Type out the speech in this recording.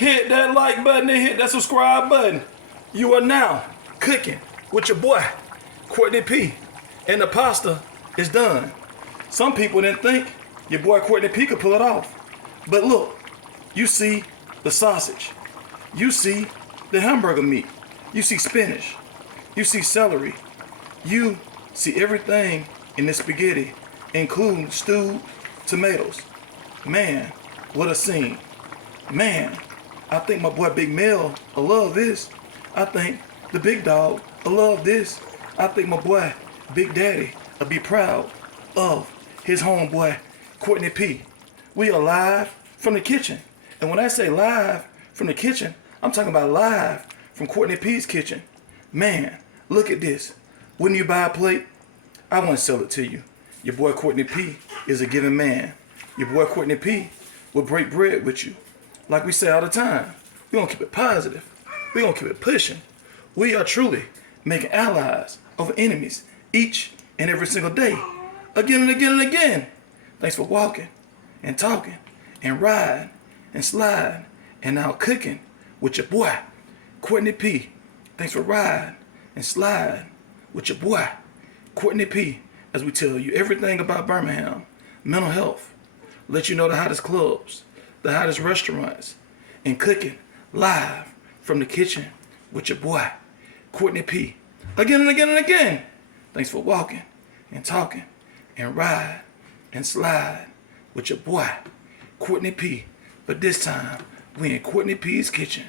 Hit that like button and hit that subscribe button. You are now cooking with your boy, Courtney P. And the pasta is done. Some people didn't think your boy Courtney P could pull it off. But look, you see the sausage. You see the hamburger meat. You see spinach. You see celery. You see everything in this spaghetti, including stewed tomatoes. Man, what a scene. Man, I think my boy Big Mel will love this. I think the big dog will love this. I think my boy Big Daddy will be proud of his homeboy Courtney P. We are live from the kitchen. And when I say live from the kitchen, I'm talking about live from Courtney P's kitchen. Man, look at this. When you buy a plate, I want to sell it to you. Your boy Courtney P is a giving man. Your boy Courtney P will break bread with you. Like we say all the time, we're going to keep it positive. We're going to keep it pushing. We are truly making allies over enemies each and every single day. Again and again and again. Thanks for walking and talking and riding and sliding and now cooking with your boy, Courtney P. Thanks for riding and sliding with your boy, Courtney P. As we tell you everything about Birmingham, mental health, let you know the hottest clubs, the hottest restaurants, and cooking live from the kitchen with your boy, Courtney P. Again and again and again. Thanks for walking and talking and riding and slide with your boy, Courtney P. But this time, we in Courtney P's kitchen.